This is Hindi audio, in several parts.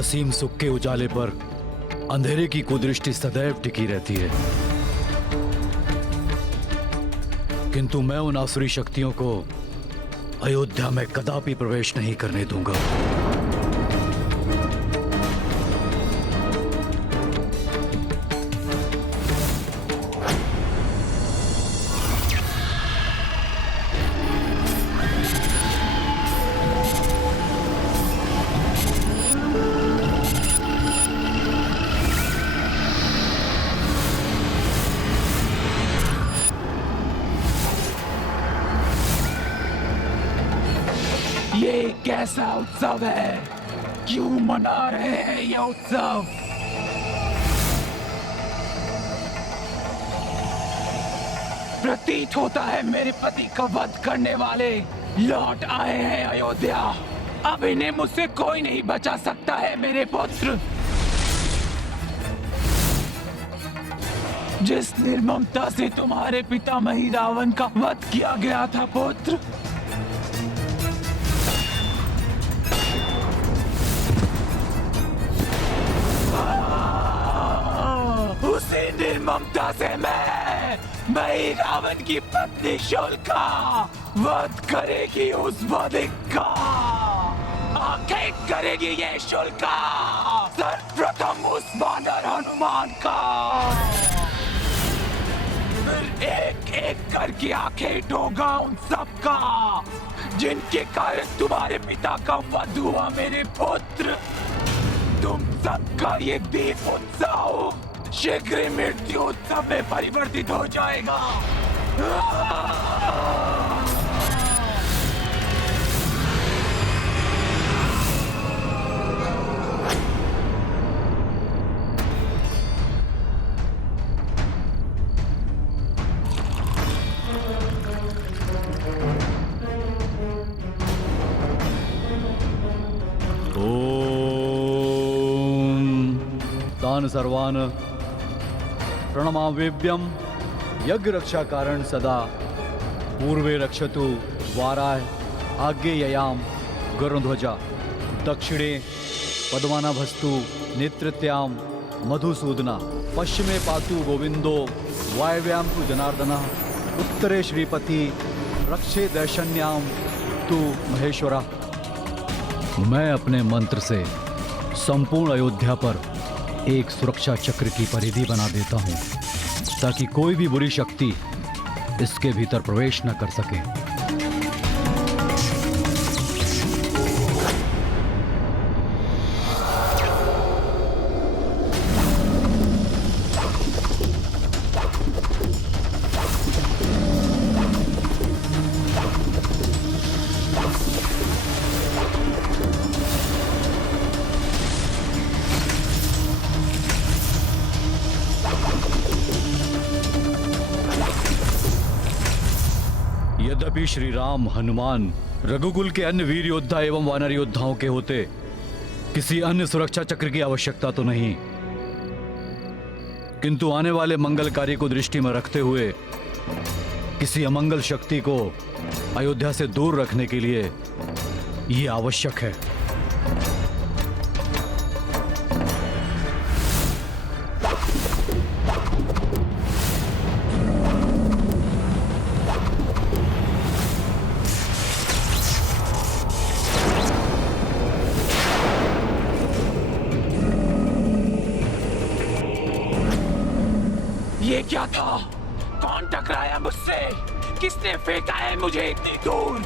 असीम सुख के उजाले पर अंधेरे की कुदृष्टि सदैव टिकी रहती है, किंतु मैं उन आसुरी शक्तियों को अयोध्या में कदापि प्रवेश नहीं करने दूंगा। ये कैसा उत्सव है? क्यों मना रहे हैं ये उत्सव? प्रतीत होता है मेरे पति का वध करने वाले लौट आए हैं अयोध्या। अब इन्हें मुझसे कोई नहीं बचा सकता है मेरे पुत्र। जिस निर्ममता से तुम्हारे पितामही रावण का वध किया गया था पुत्र, उसी निर्ममता से मैं रावण की पत्नी शोल्का वध करेगी उस वधिक का। आखिर करेगी ये शोल्का सर्वप्रथम उस वानर हनुमान का। फिर एक एक करके आंखें ठोगा उन सबका जिनके कारण तुम्हारे पिता का वध हुआ मेरे पुत्र। तुम सबका ये दीप उत्सव शीघ्र मृत्यु उत्सव में परिवर्तित हो जाएगा। ओम तान सर्वान प्रणमावेभ्यम यज्ञ रक्षा कारण सदा पूर्वे रक्षतु वाराय आज्ञेययाम गरुध्वजा दक्षिणे पद्मनाभस्तु नेतृत्याम मधुसूदना पश्चिमे पातु गोविंदो वायव्याम तु जनार्दनः उत्तरे श्रीपति रक्षे दैशन्याम तु महेश्वरा। मैं अपने मंत्र से संपूर्ण अयोध्या पर एक सुरक्षा चक्र की परिधि बना देता हूं ताकि कोई भी बुरी शक्ति इसके भीतर प्रवेश न कर सके। यद्यपि श्री राम, हनुमान, रघुकुल के अन्य वीर योद्धा एवं वानर योद्धाओं के होते किसी अन्य सुरक्षा चक्र की आवश्यकता तो नहीं, किंतु आने वाले मंगल कार्य को दृष्टि में रखते हुए किसी अमंगल शक्ति को अयोध्या से दूर रखने के लिए यह आवश्यक है। ये क्या था? कौन टकराया मुझसे? किसने फेंका है मुझे इतनी दूर?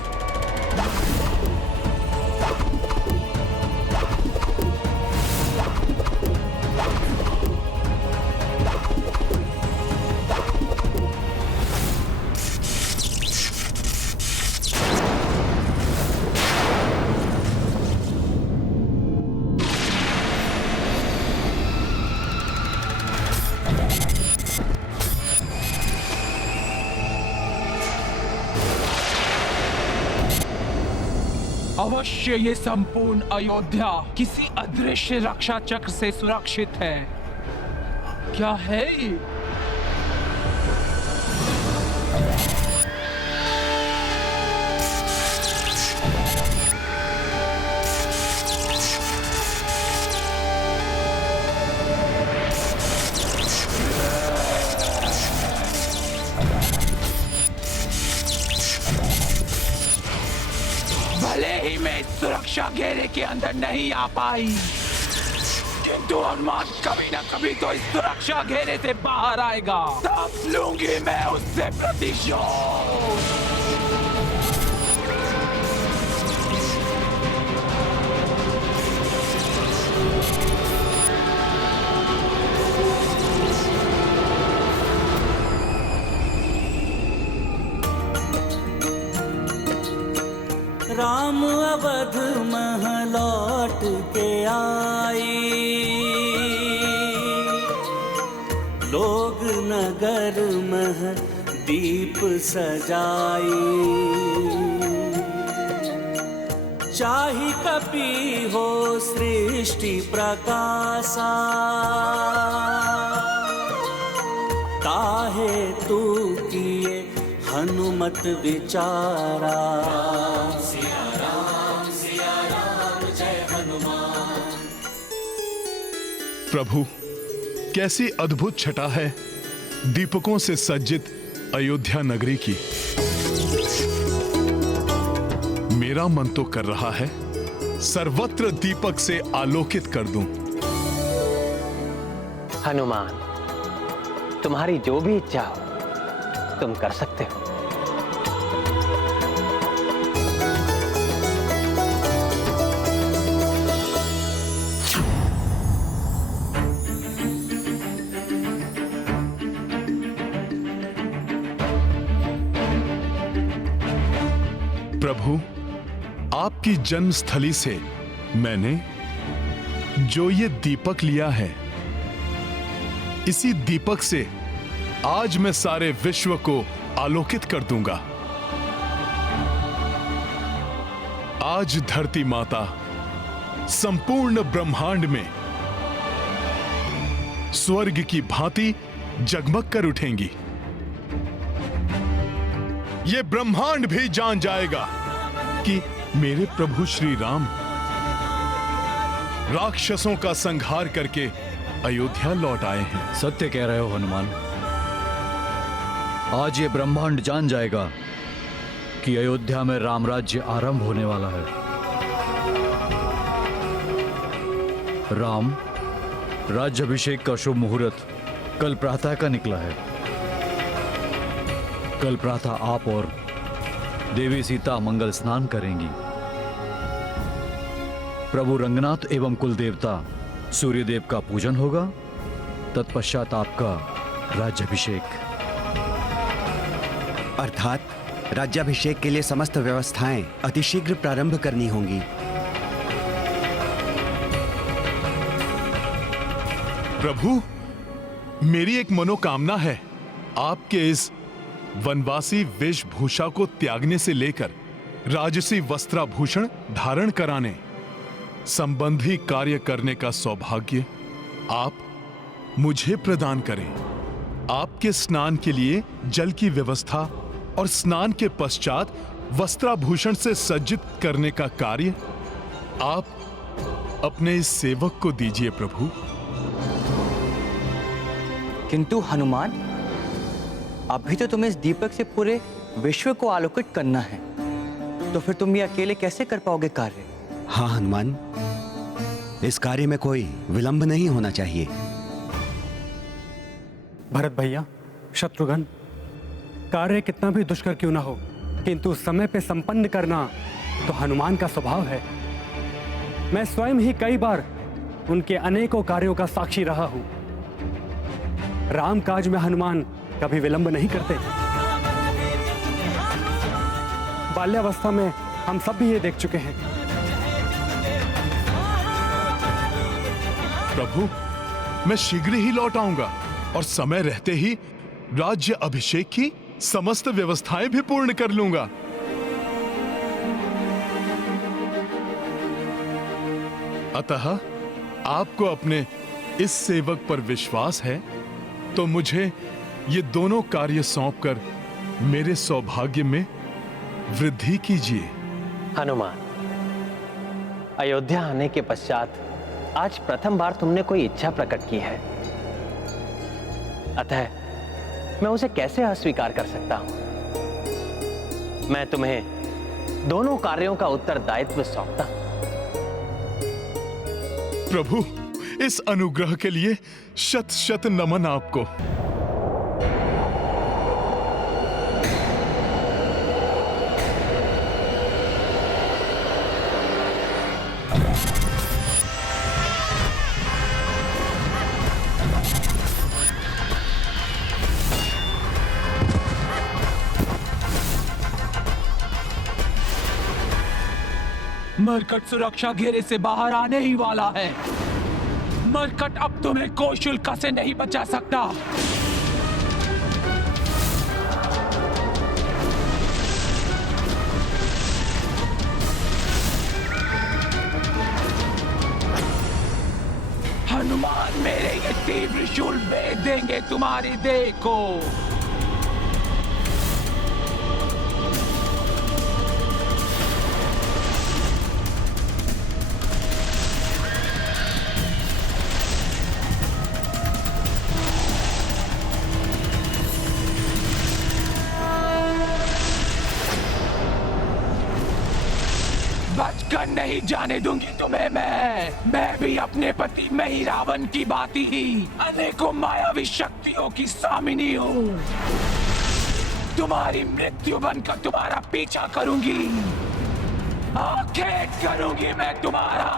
अवश्य ये संपूर्ण अयोध्या किसी अदृश्य रक्षा चक्र से सुरक्षित है। क्या है ये? सुरक्षा घेरे के अंदर नहीं आ पाई, किंतु हनुमान कभी ना कभी तो इस सुरक्षा घेरे से बाहर आएगा। तब लूंगी मैं उससे प्रतिशोध। राम अवध मह लौट के आई, लोग नगर मह दीप सजाई। चाहि कपि हो सृष्टि प्रकाशा, ताहे तू किए हनुमत विचारा। सिया राम जय हनुमान। प्रभु, कैसी अद्भुत छटा है दीपकों से सज्जित अयोध्या नगरी की। मेरा मन तो कर रहा है सर्वत्र दीपक से आलोकित कर दूं। हनुमान, तुम्हारी जो भी इच्छा हो तुम कर सकते हो। प्रभु, आपकी जन्मस्थली से मैंने जो ये दीपक लिया है, इसी दीपक से आज मैं सारे विश्व को आलोकित कर दूंगा। आज धरती माता संपूर्ण ब्रह्मांड में स्वर्ग की भांति जगमग कर उठेंगी। ये ब्रह्मांड भी जान जाएगा कि मेरे प्रभु श्री राम राक्षसों का संहार करके अयोध्या लौट आए हैं। सत्य कह रहे हो हनुमान। आज ये ब्रह्मांड जान जाएगा कि अयोध्या में राम राज्य आरंभ होने वाला है। राम राज्याभिषेक का शुभ मुहूर्त कल प्रातः का निकला है। कल प्रातः आप और देवी सीता मंगल स्नान करेंगी। प्रभु रंगनाथ एवं कुल देवता सूर्यदेव का पूजन होगा। तत्पश्चात आपका राज्याभिषेक। अर्थात राज्याभिषेक के लिए समस्त व्यवस्थाएं अतिशीघ्र प्रारंभ करनी होंगी। प्रभु, मेरी एक मनोकामना है। आपके इस वनवासी वेशभूषा को त्यागने से लेकर राजसी वस्त्राभूषण धारण कराने संबंधी कार्य करने का सौभाग्य आप मुझे प्रदान करें। आपके स्नान के लिए जल की व्यवस्था और स्नान के पश्चात वस्त्राभूषण से सज्जित करने का कार्य आप अपने इस सेवक को दीजिए प्रभु। किंतु हनुमान, अभी तो तुम्हें इस दीपक से पूरे विश्व को आलोकित करना है, तो फिर तुम ये अकेले कैसे कर पाओगे कार्य? हाँ हनुमान, इस कार्य में कोई विलंब नहीं होना चाहिए। भरत भैया, शत्रुघ्न, कार्य कितना भी दुष्कर क्यों ना हो, किंतु समय पे संपन्न करना तो हनुमान का स्वभाव है। मैं स्वयं ही कई बार उनके अनेकों कार्यों का साक्षी रहा हूं। राम काज में हनुमान कभी विलंब नहीं करते। बाल्यावस्था में हम सब भी ये देख चुके हैं। प्रभु, मैं शीघ्र ही लौट आऊंगा और समय रहते ही राज्य अभिषेक की समस्त व्यवस्थाएं भी पूर्ण कर लूंगा। अतः आपको अपने इस सेवक पर विश्वास है तो मुझे ये दोनों कार्य सौंपकर मेरे सौभाग्य में वृद्धि कीजिए। हनुमान, अयोध्या आने के पश्चात आज प्रथम बार तुमने कोई इच्छा प्रकट की है, अतः मैं उसे कैसे अस्वीकार कर सकता हूं। मैं तुम्हें दोनों कार्यों का उत्तरदायित्व सौंपता हूं। प्रभु, इस अनुग्रह के लिए शत शत नमन आपको। मरकट सुरक्षा घेरे से बाहर आने ही वाला है। मरकट अब तुम्हें कोई शुल्क से नहीं बचा सकता। हनुमान मेरे ये तीव्र शूल भेद देंगे तुम्हारी देह को। बचकर नहीं जाने दूंगी तुम्हें मैं भी अपने पति में ही रावण की भांति ही अनेकों मायावी शक्तियों की स्वामिनी हूँ। तुम्हारी मृत्यु बनकर तुम्हारा पीछा करूंगी, आखेट करूंगी मैं तुम्हारा।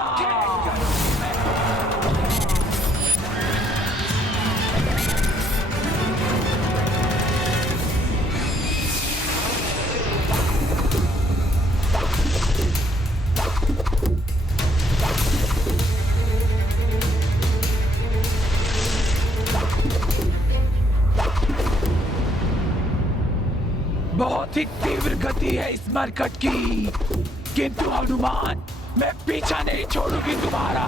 बहुत ही तीव्र गति है इस मरकट की, किंतु हनुमान मैं पीछा नहीं छोड़ूंगी तुम्हारा।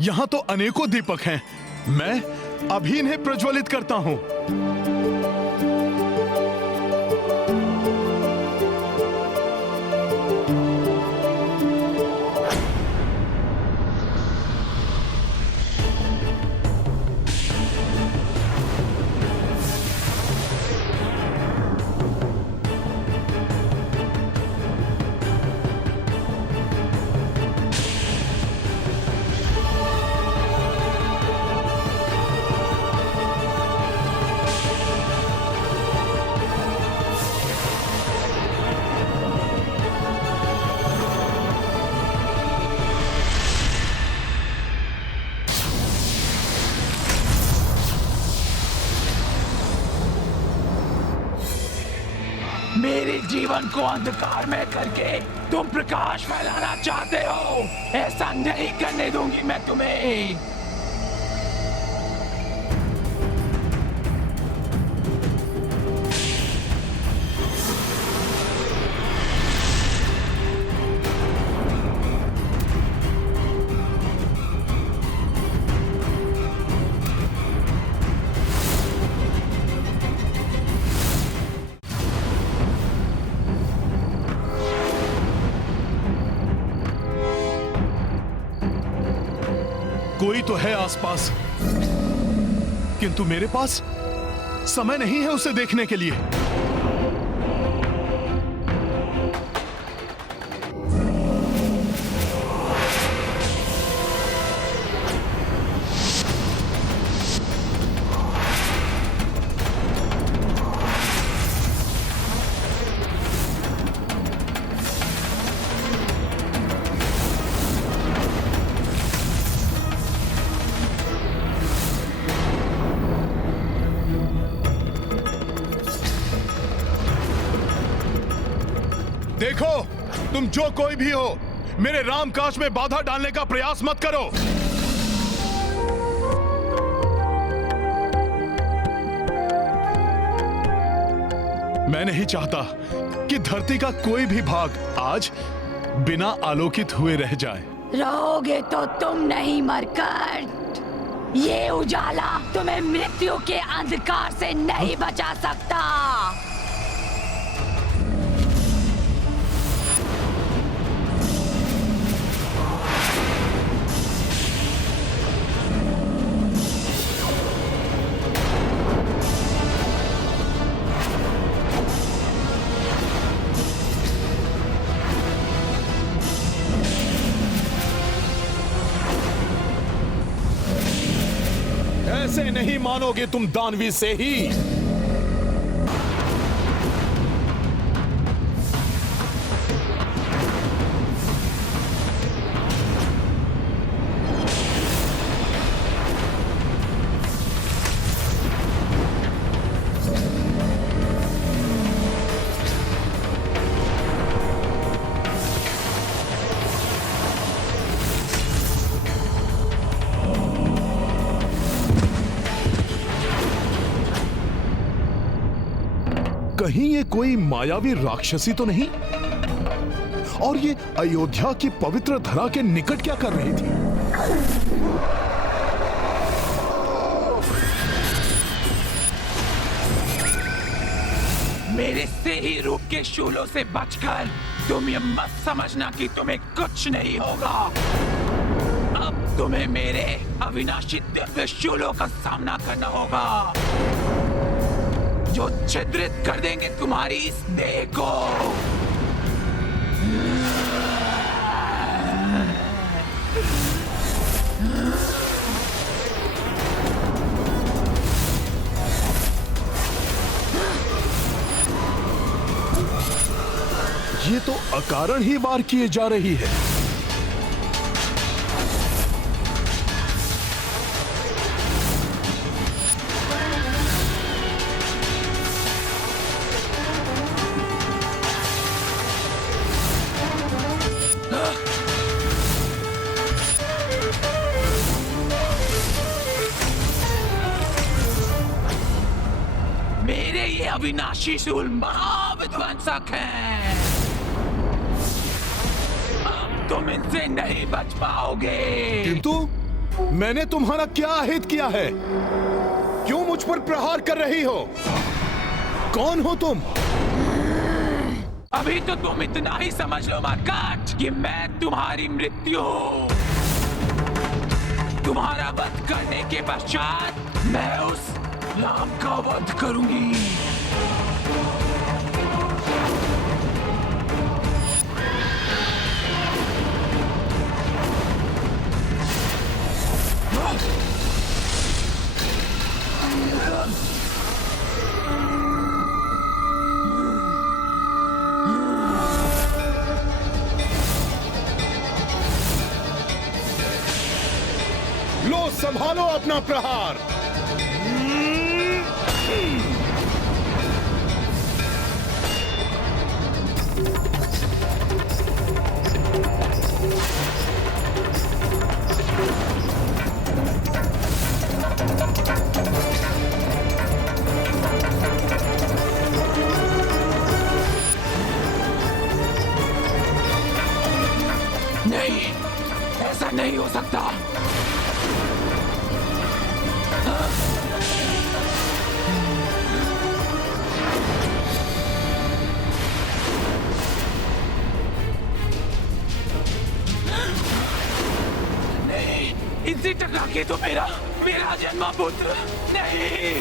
यहां तो अनेकों दीपक हैं, मैं अभी इन्हें प्रज्वलित करता हूं। मेरे जीवन को अंधकार में करके तुम प्रकाश फैलाना चाहते हो, ऐसा नहीं करने दूंगी मैं तुम्हें। कोई तो है आसपास, किंतु मेरे पास समय नहीं है उसे देखने के लिए। देखो, तुम जो कोई भी हो, मेरे रामकाज में बाधा डालने का प्रयास मत करो। मैं नहीं चाहता कि धरती का कोई भी भाग आज बिना आलोकित हुए रह जाए। रहोगे तो तुम नहीं मरकट, ये उजाला तुम्हें मृत्यु के अंधकार से नहीं बचा सकता। ऐसे नहीं मानोगे तुम दानवी से ही। कहीं ये कोई मायावी राक्षसी तो नहीं? और ये अयोध्या की पवित्र धरा के निकट क्या कर रही थी? मेरे से ही रूप के शूलों से बचकर तुम ये मत समझना कि तुम्हें कुछ नहीं होगा। अब तुम्हें मेरे अविनाशी दिव्य शूलों का सामना करना होगा, जो छिद्रित कर देंगे तुम्हारी इस देह को। ये तो अकारण ही वार किए जा रही है। मेरे ये अविनाशी शूल महाविध्वंसक हैं। अब तुम इनसे नहीं बच पाओगे। किंतु मैंने तुम्हारा क्या अहित किया है? क्यों मुझ पर प्रहार कर रही हो? कौन हो तुम? अभी तो तुम इतना ही समझ लो मरकट कि मैं तुम्हारी मृत्यु हूं। तुम्हारा वध करने के पश्चात मैं उस राम का वध करूंगी। लो, संभालो अपना प्रहार। नहीं, ऐसा नहीं हो सकता। नहीं, इनसे टकरा के तो मेरा जन्मा पुत्र नहीं।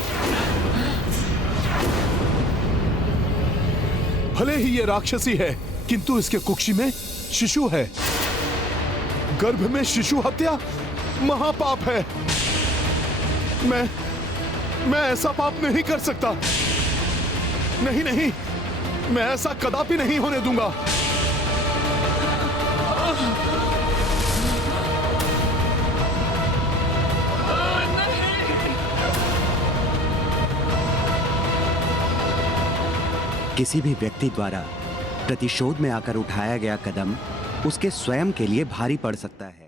भले ही ये राक्षसी है, किंतु इसके कुक्षी में शिशु है। गर्भ में शिशु हत्या महापाप है। मैं ऐसा पाप नहीं कर सकता। नहीं नहीं, मैं ऐसा कदापि नहीं होने दूंगा। किसी भी व्यक्ति द्वारा प्रतिशोध में आकर उठाया गया कदम उसके स्वयं के लिए भारी पड़ सकता है।